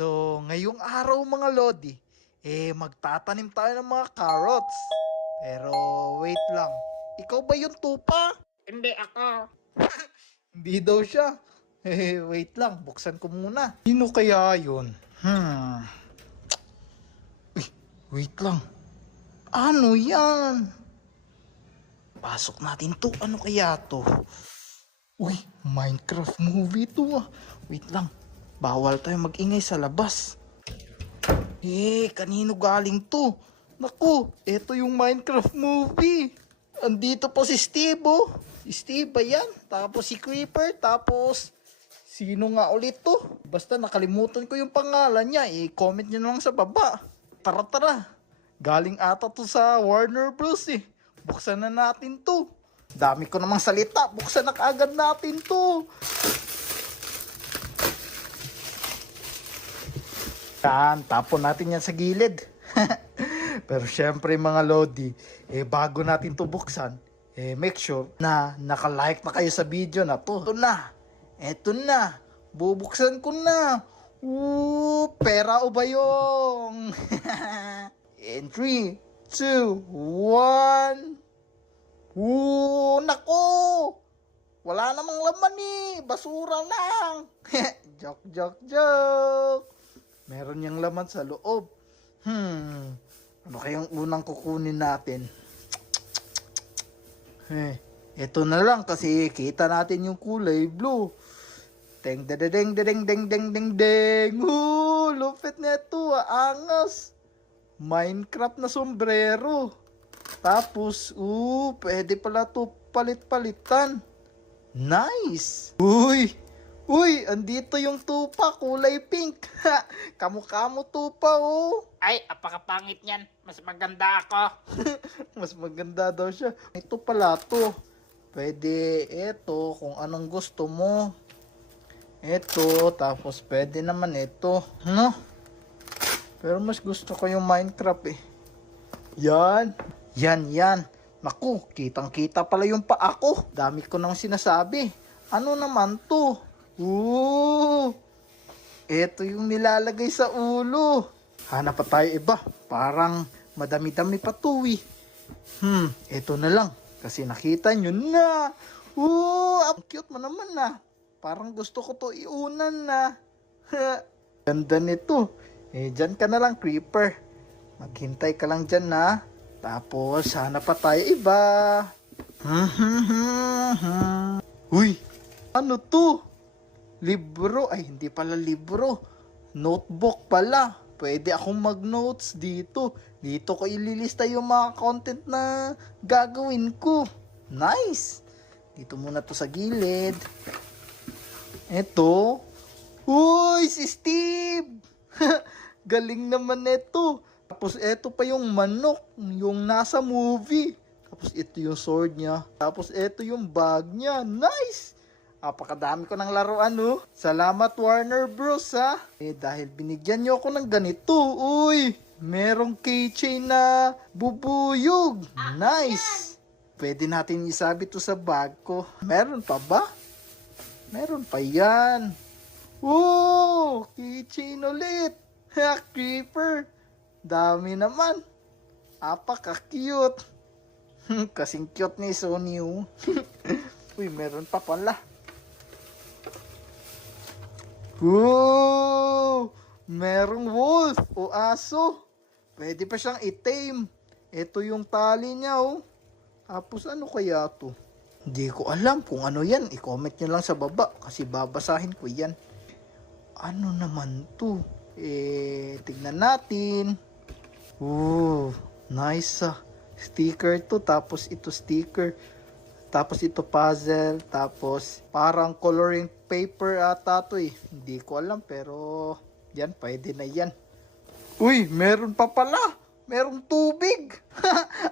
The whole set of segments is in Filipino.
So, ngayong araw mga Lodi, magtatanim tayo ng mga carrots. Pero, wait lang. Ikaw ba yung tupa? Hindi ako. Hindi daw siya. Wait lang. Buksan ko muna. Sino kaya yun? Uy, wait lang. Ano yan? Pasok natin to. Ano kaya to? Uy, Minecraft movie to ah. Wait lang. Bawal tayo magingay sa labas. Kanino galing to? Naku, eto yung Minecraft movie. Andito po si Steve oh. Si Steve ba yan? Tapos si Creeper, tapos sino nga ulit to? Basta nakalimutan ko yung pangalan niya. I-comment nyo na lang sa baba. Tara tara. Galing ata to sa Warner Bros eh. Buksan na natin to. Dami ko namang salita. Buksan na kaagad natin to. Yan, tapon natin yan sa gilid. Pero syempre mga Lodi, bago natin to buksan, make sure na naka-like na kayo sa video na to. Ito na, bubuksan ko na. Pera o bayong. In 3, 2, 1. Nako! Wala namang laman basura lang. Joke. Meron niyang laman sa loob. Ano kayang unang kukunin natin? Ito na lang kasi kita natin yung kulay blue. Deng deng deng deng deng deng deng deng. Lupit nito angas. Minecraft na sombrero. Tapos, pwede pala to palit-palitan. Nice. Uy, andito yung tupa, kulay pink. Kamukha mo tupa, oh. Ay, apakapangit niyan. Mas maganda ako. Mas maganda daw siya. Ito pala to. Pwede ito kung anong gusto mo. Ito, tapos pwede naman ito. No? Pero mas gusto ko yung Minecraft eh. Yan. Naku, kitang-kita pala yung paa ko. Dami ko nang sinasabi. Ano naman to? Ito yung nilalagay sa ulo. Hanap pa tayo iba. Parang madami-dami pa to eh. Ito na lang. Kasi nakita nyo na. Ang cute mo naman na. Parang gusto ko to iunan na. Ganda nito. Dyan ka na lang, Creeper. Maghintay ka lang dyan na. Tapos, hanap pa tayo iba. Uy, ano to? Libro, ay hindi pala libro. Notebook pala. Pwede akong mag-notes dito. Dito ko ililista yung mga content na gagawin ko. Nice. Dito muna to sa gilid. Ito. Uy, si Steve. Galing naman ito. Tapos ito pa yung manok. Yung nasa movie. Tapos ito yung sword niya. Tapos ito yung bag niya. Nice. Apakadami ko ng laruan, oh. Salamat Warner Bros, ha. Dahil binigyan nyo ako ng ganito. Uy, merong keychain na bubuyog. Nice. Pwede natin isabit to sa bag ko. Meron pa ba? Meron pa yan. Keychain ulit. Creeper. Dami naman. Apaka-cute. Kasing cute ni Sony, oh. Uy, meron pa pala. Merong wolf o aso. Pwede pa siyang i-tame. Ito yung tali niya, oh. Tapos ano kaya to? Hindi ko alam kung ano yan. I-comment nyo lang sa baba kasi babasahin ko yan. Ano naman to? Tignan natin. Nice ah. Sticker to. Tapos ito sticker. Tapos ito puzzle, tapos parang coloring paper ata to eh. Hindi ko alam pero yan, pwede na yan. Uy, meron pa pala. Merong tubig.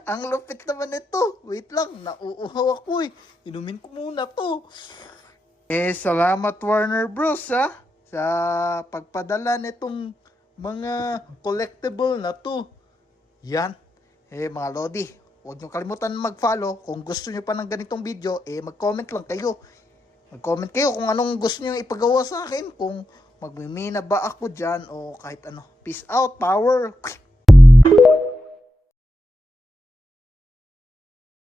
Ang lupit naman ito. Wait lang, nauuhaw ako eh. Inumin ko muna to. Salamat Warner Bros ha. Sa pagpadala nitong mga collectible na to. Yan. Mga Lodi. Huwag nyo kalimutan mag-follow. Kung gusto nyo pa ng ganitong video, mag-comment lang kayo. Mag-comment kayo kung anong gusto nyo ipagawa sa akin. Kung magmimina ba ako dyan o kahit ano. Peace out, power!